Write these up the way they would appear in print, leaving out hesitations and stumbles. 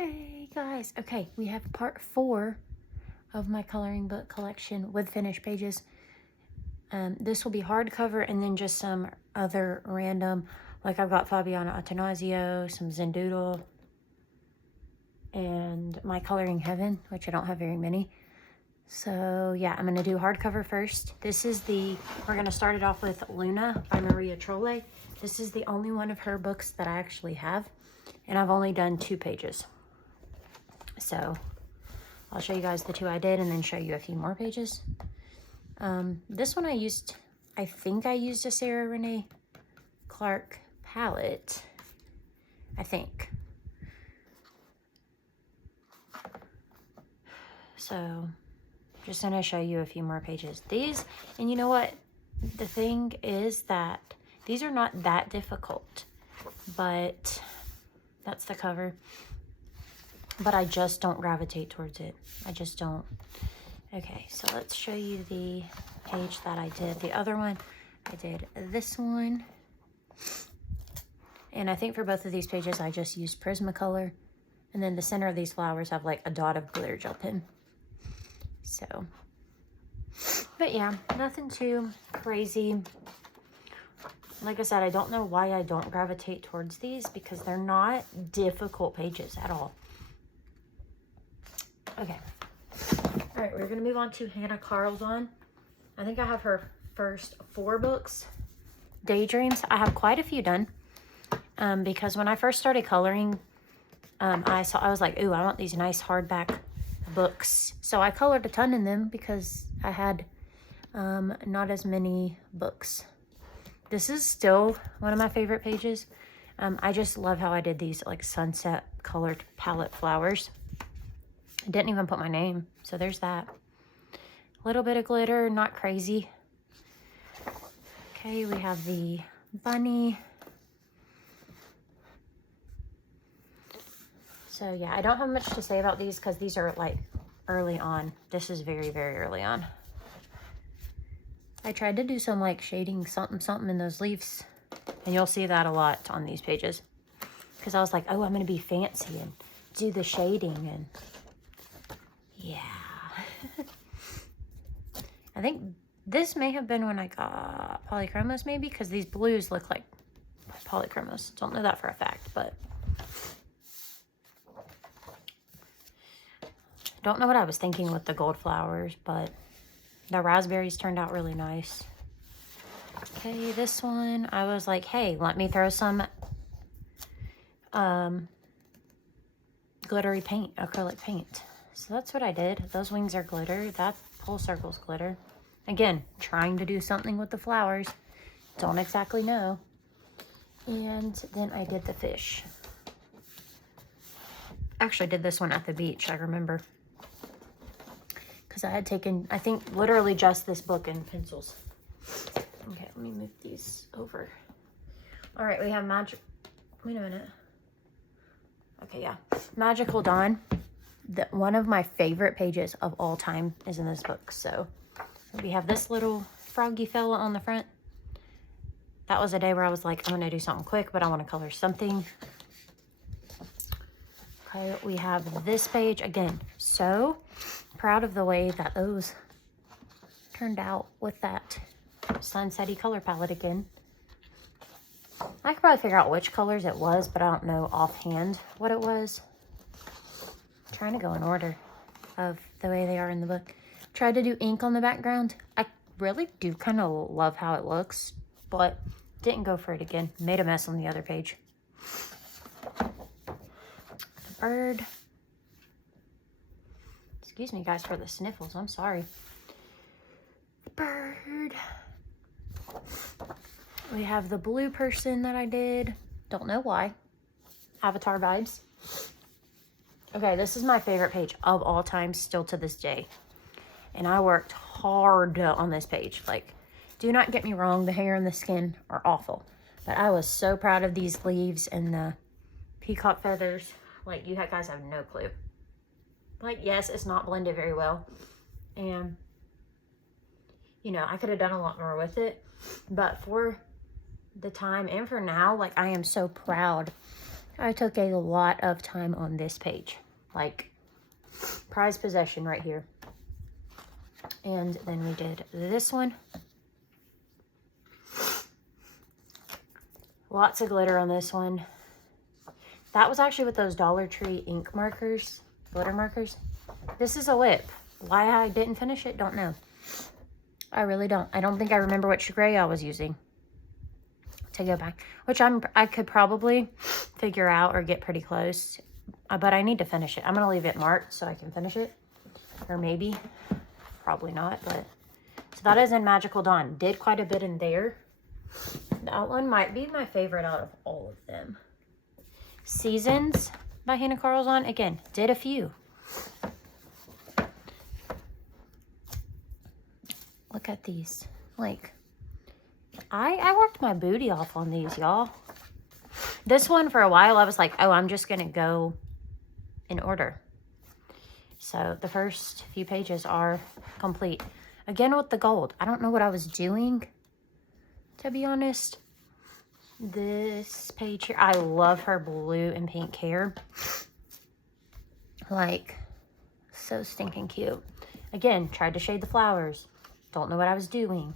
Hey guys, okay, we have part 4 of my coloring book collection with finished pages. This will be hardcover and then just some other random, like I've got Fabiana Attanasio, some Zendoodle, and my Coloring Heaven, which I don't have very many. So yeah, I'm gonna do hardcover first. We're gonna start it off with Luna by Maria Trolle. This is the only one of her books that I actually have, and I've only done 2 pages. So I'll show you guys the 2 I did and then show you a few more pages. This one I think I used a Sarah Renee Clark palette, I think. So just gonna show you a few more pages. These, and you know what? The thing is that these are not that difficult, but that's the cover. But I just don't gravitate towards it. I just don't. Okay, so let's show you the page that I did. The other one, I did this one. And I think for both of these pages, I just used Prismacolor. And then the center of these flowers have like a dot of glitter gel pen. So, but yeah, nothing too crazy. Like I said, I don't know why I don't gravitate towards these because they're not difficult pages at all. Okay. All right, we're going to move on to Hannah Carlzon. I think I have her first 4 books. Daydreams. I have quite a few done because when I first started coloring, I was like, ooh, I want these nice hardback books. So I colored a ton in them because I had not as many books. This is still one of my favorite pages. I just love how I did these like sunset colored palette flowers. I didn't even put my name, so there's that. A little bit of glitter, not crazy. Okay, we have the bunny. So yeah, I don't have much to say about these because these are like early on. This is very, very early on. I tried to do some like shading something in those leaves, and you'll see that a lot on these pages. Because I was like, oh, I'm going to be fancy and do the shading and yeah. I think this may have been when I got polychromos maybe, because these blues look like polychromos. Don't know that for a fact, but don't know what I was thinking with the gold flowers, but the raspberries turned out really nice. Okay, this one, I was like, hey, let me throw some glittery paint, acrylic paint. So that's what I did. Those wings are glitter. That whole circle's glitter. Again, trying to do something with the flowers. Don't exactly know. And then I did the fish. Actually did this one at the beach, I remember. Because I had taken, I think, literally just this book and pencils. Okay, let me move these over. All right, we have wait a minute. Okay, yeah. Magical Dawn. One of my favorite pages of all time is in this book. So we have this little froggy fella on the front. That was a day where I was like, I'm going to do something quick, but I want to color something. Okay, we have this page. Again, so proud of the way that those turned out with that sunsetty color palette again. I could probably figure out which colors it was, but I don't know offhand what it was. I'm trying to go in order of the way they are in the book. Tried to do ink on the background. I really do kind of love how it looks, but didn't go for it again. Made a mess on the other page. The bird. Excuse me, guys, for the sniffles. I'm sorry. The bird. We have the blue person that I did. Don't know why. Avatar vibes. Okay, this is my favorite page of all time, still to this day. And I worked hard on this page. Like, do not get me wrong, the hair and the skin are awful. But I was so proud of these leaves and the peacock feathers. Like, you guys have no clue. Like, yes, it's not blended very well. And, you know, I could have done a lot more with it. But for the time and for now, like, I am so proud I took a lot of time on this page, like prized possession right here. And then we did this one. Lots of glitter on this one. That was actually with those Dollar Tree ink markers, glitter markers. This is a lip. Why I didn't finish it, don't know. I really don't. I don't think I remember which gray I was using to go back, which I could probably figure out or get pretty close, but I need to finish it. I'm gonna leave it marked so I can finish it, or maybe, probably not. But so that is in Magical Dawn. Did quite a bit in there. That one might be my favorite out of all of them. Seasons by Hannah Carlzon, again, did a few. Look at these. Like, I worked my booty off on these, y'all. This one, for a while, I was like, oh, I'm just going to go in order. So the first few pages are complete. Again, with the gold. I don't know what I was doing, to be honest. This page here, I love her blue and pink hair. Like, so stinking cute. Again, tried to shade the flowers. Don't know what I was doing.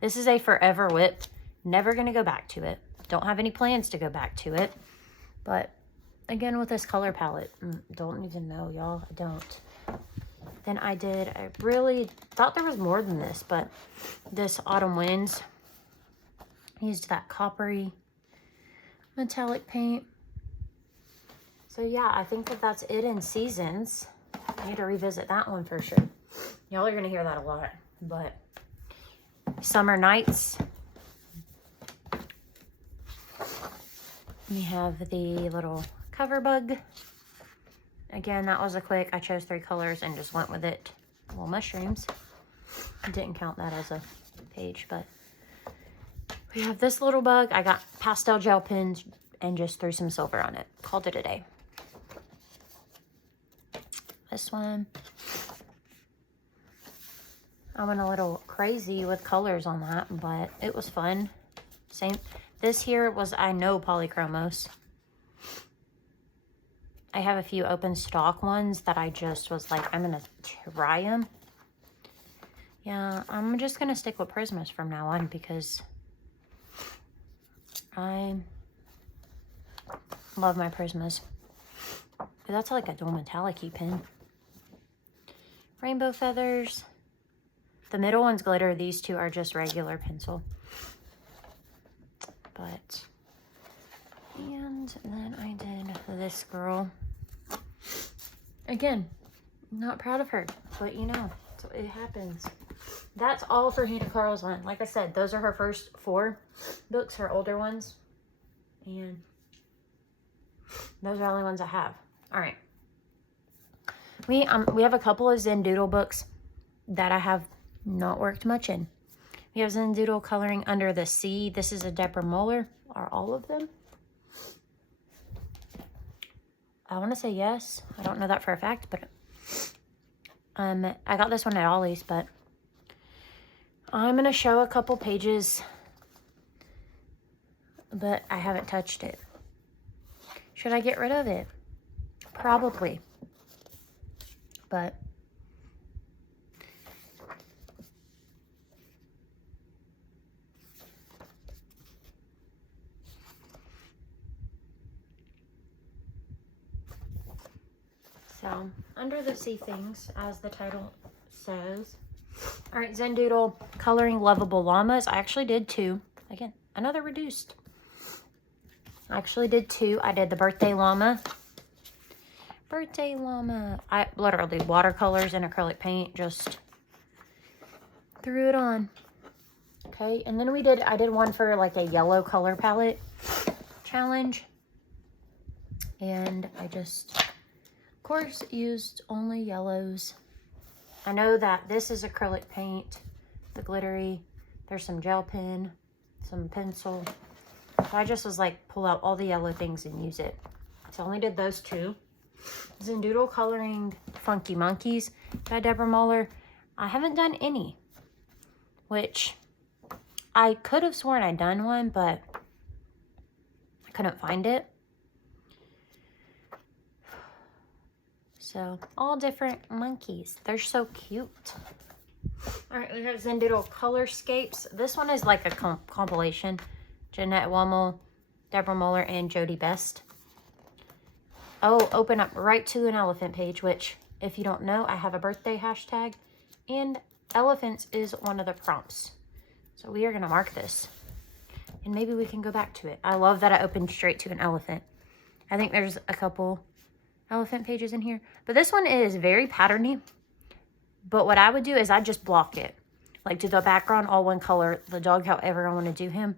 This is a forever whip. Never going to go back to it. Don't have any plans to go back to it. But again, with this color palette, don't even know, y'all. I don't. Then I really thought there was more than this, but this Autumn Winds, used that coppery metallic paint. So yeah, I think that's it in Seasons. I need to revisit that one for sure. Y'all are going to hear that a lot. But Summer Nights, we have the little cover bug. Again, that was a quick. I chose 3 colors and just went with it. Well, mushrooms. I didn't count that as a page, but we have this little bug. I got pastel gel pens and just threw some silver on it. Called it a day. This one, I went a little crazy with colors on that, but it was fun. Same. This here was, I know, polychromos. I have a few open stock ones that I just was like, I'm going to try them. Yeah, I'm just going to stick with Prismas from now on because I love my Prismas. That's like a dual metallic-y pen. Rainbow feathers. The middle one's glitter. These two are just regular pencil. But, and then I did this girl. Again, not proud of her, but you know, it happens. That's all for Hannah Carlzon. Like I said, those are her first 4 books, her older ones. And those are the only ones I have. All right. We have a couple of Zendoodle books that I have not worked much in. We have Zendoodle Coloring Under the Sea. This is a Deborah Muller. Are all of them? I want to say yes. I don't know that for a fact, but I got this one at Ollie's, but I'm going to show a couple pages, but I haven't touched it. Should I get rid of it? Probably. But so, Under the Sea Things, as the title says. All right, Zendoodle Coloring Lovable Llamas. I actually did 2. Again, another reduced. I actually did 2. I did the Birthday Llama. Birthday Llama. I literally watercolors and acrylic paint, just threw it on. Okay, and then I did one for like a yellow color palette challenge. And I just, of course, used only yellows. I know that this is acrylic paint, the glittery. There's some gel pen, some pencil. So I just was like, pull out all the yellow things and use it. So I only did those 2. Zendoodle Coloring Funky Monkeys by Deborah Muller. I haven't done any, which I could have sworn I'd done one, but I couldn't find it. So, all different monkeys. They're so cute. All right, we have Zendoodle Colorscapes. This one is like a compilation. Jeanette Wummel, Deborah Muller, and Jody Best. Oh, open up right to an elephant page, which, if you don't know, I have a birthday hashtag. And elephants is one of the prompts. So we are going to mark this. And maybe we can go back to it. I love that I opened straight to an elephant. I think there's a couple elephant pages in here. But this one is very patterny. But what I would do is I'd just block it. Like, do the background all one color, the dog however I want to do him.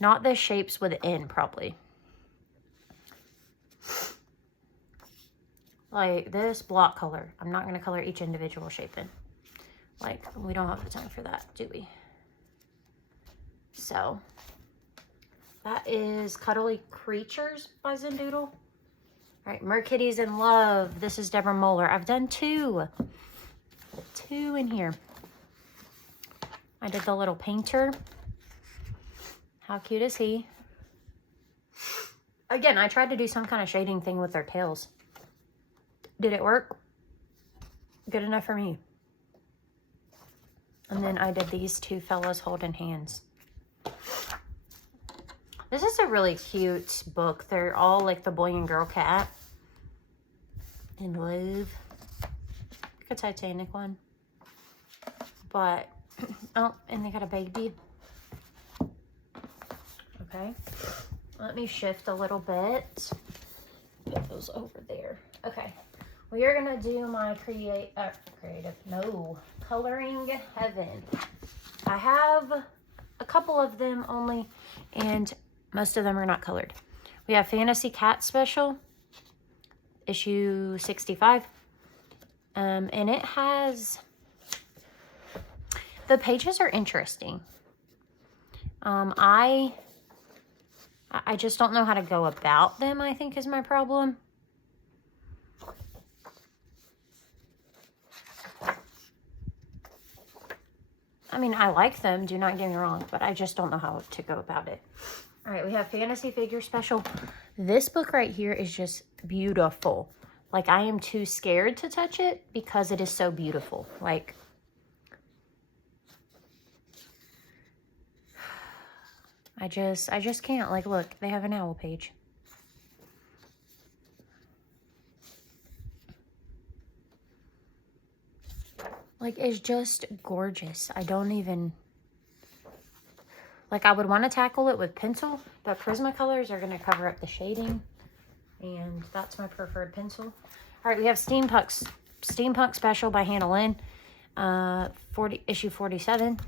Not the shapes within, probably. Like this block color. I'm not going to color each individual shape in. Like, we don't have the time for that, do we? So, that is Cuddly Creatures by Zendoodle. All right, Merkitties in Love. This is Deborah Muller. I've done two in here. I did the little painter. How cute is he? Again, I tried to do some kind of shading thing with their tails. Did it work? Good enough for me. And then I did these two fellas holding hands. This is a really cute book. They're all like the boy and girl cat in love. Like a Titanic one. But, oh, and they got a baby. Okay. Let me shift a little bit. Put those over there. Okay. We are going to do my Coloring Heaven. I have a couple of them only, and most of them are not colored. We have Fantasy Cat Special, issue 65. And it has, the pages are interesting. I just don't know how to go about them, I think is my problem. I mean, I like them, do not get me wrong, but I just don't know how to go about it. All right, we have Fantasy Figure Special. This book right here is just beautiful. Like, I am too scared to touch it because it is so beautiful. Like, I just can't. Like, look, they have an owl page. Like, it's just gorgeous. I don't even, like, I would want to tackle it with pencil, but Prismacolors are going to cover up the shading, and that's my preferred pencil. All right, we have Steampunk Special by Hannah Lynn, issue 47.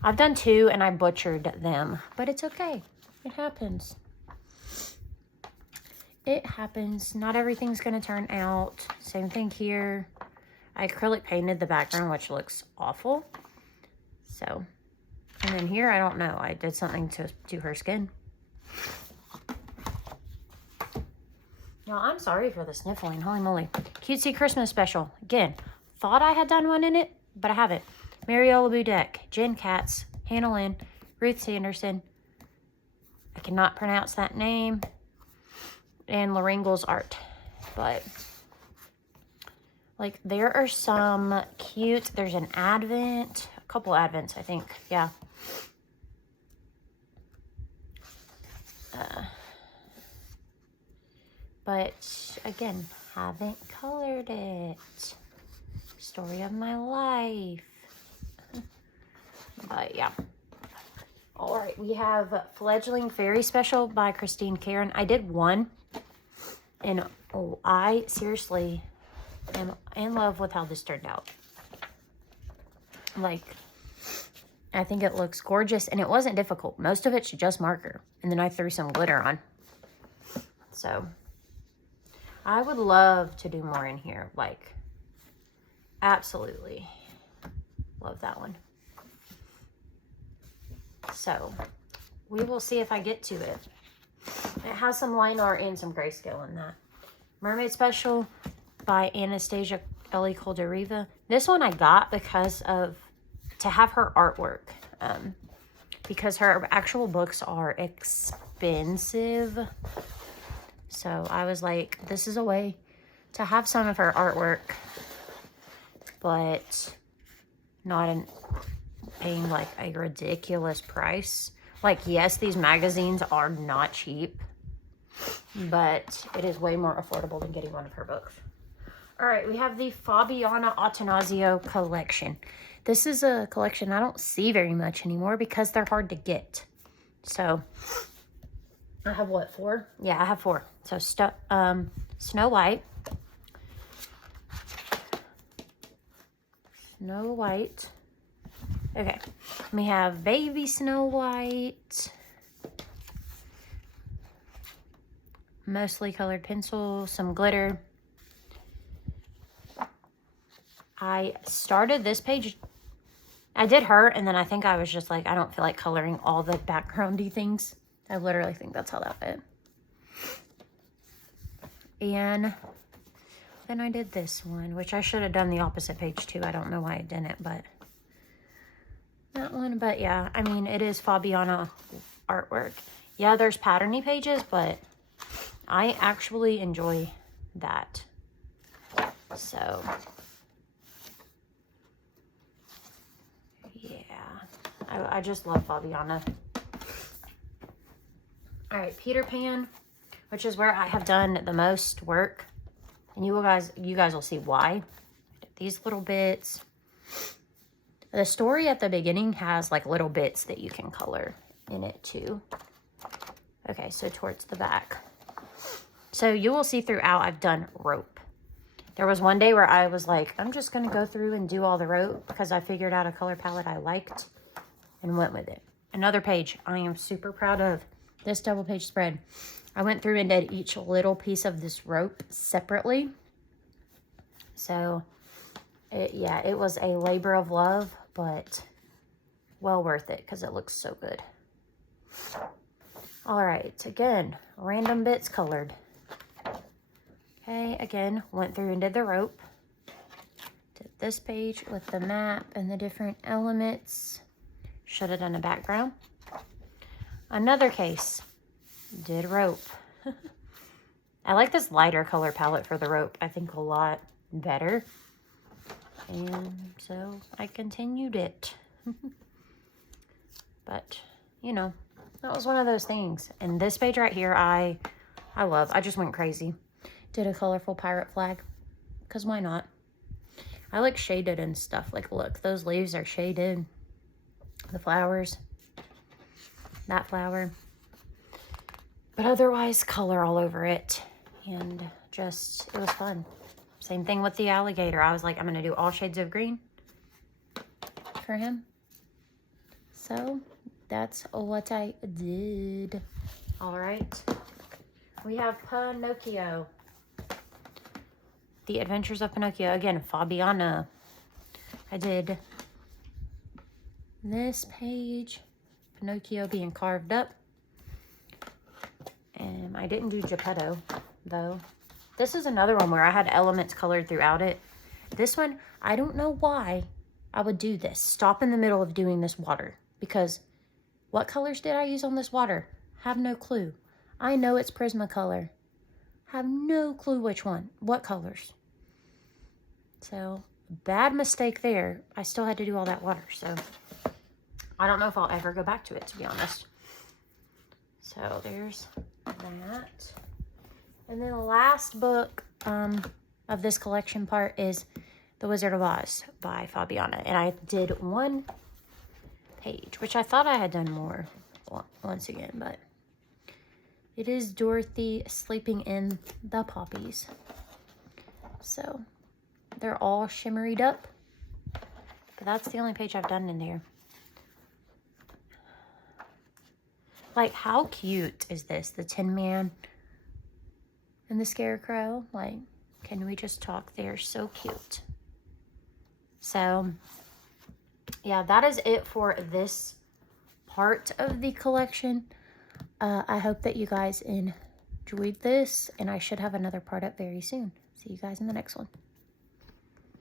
I've done two, and I butchered them, but it's okay. It happens. It happens. Not everything's going to turn out. Same thing here. I acrylic painted the background, which looks awful. So, and then here, I don't know. I did something to her skin. Now, I'm sorry for the sniffling. Holy moly. Cutesy Christmas Special. Again, thought I had done one in it, but I haven't. Mariola Budek, Jen Katz, Hannah Lynn, Ruth Sanderson. I cannot pronounce that name. And Laringle's art. But, like, there are some cute, there's an Advent, a couple Advents, I think, yeah. But, again, haven't colored it. Story of my life. But, yeah. All right, we have Fledgling Fairy Special by Christine Karen. I did one, and oh, I seriously am in love with how this turned out. Like, I think it looks gorgeous, and it wasn't difficult. Most of it's just marker, and then I threw some glitter on. So, I would love to do more in here. Like, absolutely love that one. So, we will see if I get to it. It has some line art and some grayscale in that. Mermaid Special by Anastasia Ellie Kolderiva. This one I got because of, to have her artwork. because her actual books are expensive. So I was like, this is a way to have some of her artwork, but not in paying like a ridiculous price. Like, yes, these magazines are not cheap, but it is way more affordable than getting one of her books. All right, we have the Fabiana Attanasio collection. This is a collection I don't see very much anymore because they're hard to get. So, I have what, 4? Yeah, I have 4. So, Snow White. Snow White. Okay, we have Baby Snow White. Mostly colored pencil, some glitter. I started this page, I did her, and then I think I was just like, I don't feel like coloring all the backgroundy things. I literally think that's how that went. And then I did this one, which I should have done the opposite page too. I don't know why I didn't, but that one. But yeah, I mean, it is Fabiana artwork. Yeah, there's patterny pages, but I actually enjoy that. So yeah, I just love Fabiana. All right, Peter Pan, which is where I have done the most work, and you guys will see why. These little bits. The story at the beginning has like little bits that you can color in it too. Okay, so towards the back. So you will see throughout I've done rope. There was one day where I was like, I'm just going to go through and do all the rope because I figured out a color palette I liked and went with it. Another page I am super proud of. This double page spread. I went through and did each little piece of this rope separately. So, yeah, it was a labor of love, but well worth it because it looks so good. All right, again, random bits colored. Okay, again, went through and did the rope. Did this page with the map and the different elements. Should have done a background. Another case, did rope. I like this lighter color palette for the rope. I think a lot better. And so I continued it. But, you know, that was one of those things. And this page right here, I love. I just went crazy. Did a colorful pirate flag, because why not? I like shaded and stuff. Like, look, those leaves are shaded. The flowers. That flower. But otherwise, color all over it. And just, it was fun. Same thing with the alligator. I was like, I'm going to do all shades of green for him. So, that's what I did. All right. We have Pinocchio. The Adventures of Pinocchio. Again, Fabiana. I did this page. Pinocchio being carved up. And I didn't do Geppetto, though. This is another one where I had elements colored throughout it. This one, I don't know why I would do this. Stop in the middle of doing this water. Because what colors did I use on this water? Have no clue. I know it's Prismacolor. Have no clue which one. What colors. So, bad mistake there. I still had to do all that water. So, I don't know if I'll ever go back to it, to be honest. So, there's that. And then the last book of this collection part is The Wizard of Oz by Fabiana. And I did one page, which I thought I had done more once again, but it is Dorothy sleeping in the poppies. So they're all shimmeried up, but that's the only page I've done in there. Like, how cute is this? The Tin Man and the Scarecrow. Like, can we just talk? They're so cute. So, yeah, that is it for this part of the collection. I hope that you guys enjoyed this, and I should have another part up very soon. See you guys in the next one.